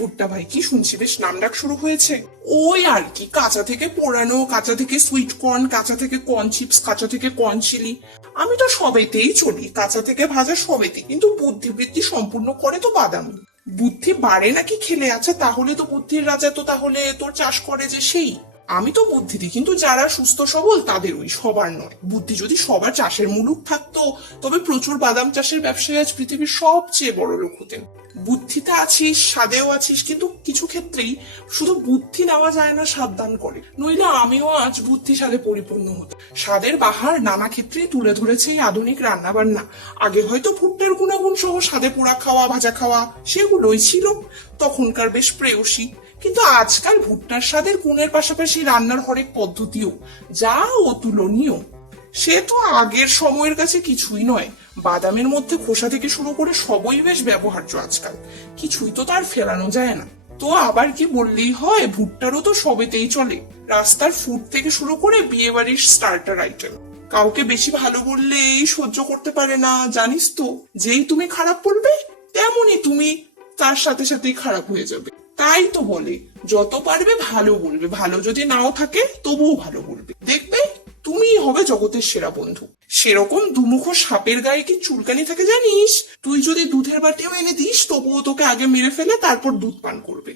ভুট্টা ভাই, কি শুনছি বেশ নামডাক শুরু হয়েছে? ওই আর কি, কাঁচা থেকে পোড়ানো, কাঁচা থেকে সুইট কর্ন, কাঁচা থেকে কর্ন চিপস, কাঁচা থেকে কর্ন চিলি। আমি তো সবেতেই চলি, কাঁচা থেকে ভাজা সবেতে, কিন্তু বুদ্ধিবৃত্তি সম্পূর্ণ করে তো বাদাম। বুদ্ধি বাড়ে নাকি খেলে? আচ্ছা তাহলে তো বুদ্ধির রাজা তো তাহলে তোর চাষ করে যে সেই। আমি তো বুদ্ধি দিই, কিন্তু যারা সুস্থ সবল তাদের, ওই সবার নয়। বুদ্ধি যদি সবার চাষের মুলুক থাকতো, তবে প্রচুর বাদাম চাষের ব্যবসায়ী আজ পৃথিবীর সবচেয়ে বড় লোক হতেন। বুদ্ধিতে আছিস, স্বাদেও আছিস, কিন্তু কিছু ক্ষেত্রেই শুধু বুদ্ধি নেওয়া যায় না, সাবধান করে, নইলে আমিও আজ বুদ্ধি স্বাদে পরিপূর্ণ হতো। স্বাদের বাহার নানা ক্ষেত্রেই তুলে ধরেছে এই আধুনিক রান্না বান্না। আগে হয়তো ভুট্টার গুণাগুণ সহ স্বাদে পোড়া খাওয়া, ভাজা খাওয়া সেগুলোই ছিল তখনকার বেশ প্রেয়সী। কিন্তু আজকাল ভুট্টার স্বাদের গুণের পাশাপাশি রান্নার হরেক পদ্ধতিও যা অতুলনীয়। সে তো আগের সময়ের কাছে কিছুই নয়। বাদামের মধ্যে খোসা থেকে শুরু করে সবই বেশ ব্যবহার্য আজকাল, কিছুই তো তার ফেরানো যায় না। তো আবার কি বললেই হয়, ভুট্টারও তো সবেতেই চলে, রাস্তার ফুড থেকে শুরু করে বিয়ে বাড়ির স্টার্টার আইটেম। কাউকে বেশি ভালো বললেই সহ্য করতে পারে না, জানিস তো। যেই তুমি খারাপ বলবে, তেমনই তুমি তার সাথে সাথেই খারাপ হয়ে যাবে। তাই তো বলে, যত পারবে ভালো বলবে, ভালো যদি নাও থাকে তবুও ভালো বলবে, দেখবে তুমিই হবে জগতের সেরা বন্ধু। সেরকম দুমুখো সাপের গায়ে কি চুলকানি থাকে জানিস? তুই যদি দুধের বাটিও এনে দিস, তবুও তোকে আগে মেরে ফেলে তারপর দুধ পান করবে।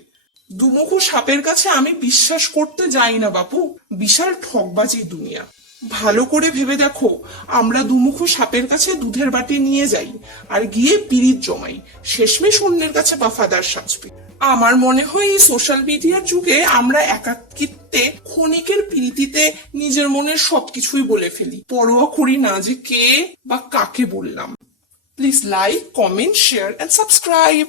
দুমুখো সাপের কাছে আমি বিশ্বাস করতে যাই না বাপু, বিশাল ঠকবাজি দুনিয়া। ভালো করে ভেবে দেখো, আমরা দুমুখো সাপের কাছে দুধের বাটি নিয়ে যাই আর গিয়ে পিরিত জমাই, শেষমেশ অন্যের কাছে বাফাদার সাজবে। আমার মনে হয় এই সোশ্যাল মিডিয়ার যুগে আমরা একাকিত্বে ক্ষণিকের প্রীতিতে নিজের মনের সবকিছুই বলে ফেলি, পরোয়া করি না যে কে বা কাকে বললাম। Please like, comment, share and subscribe.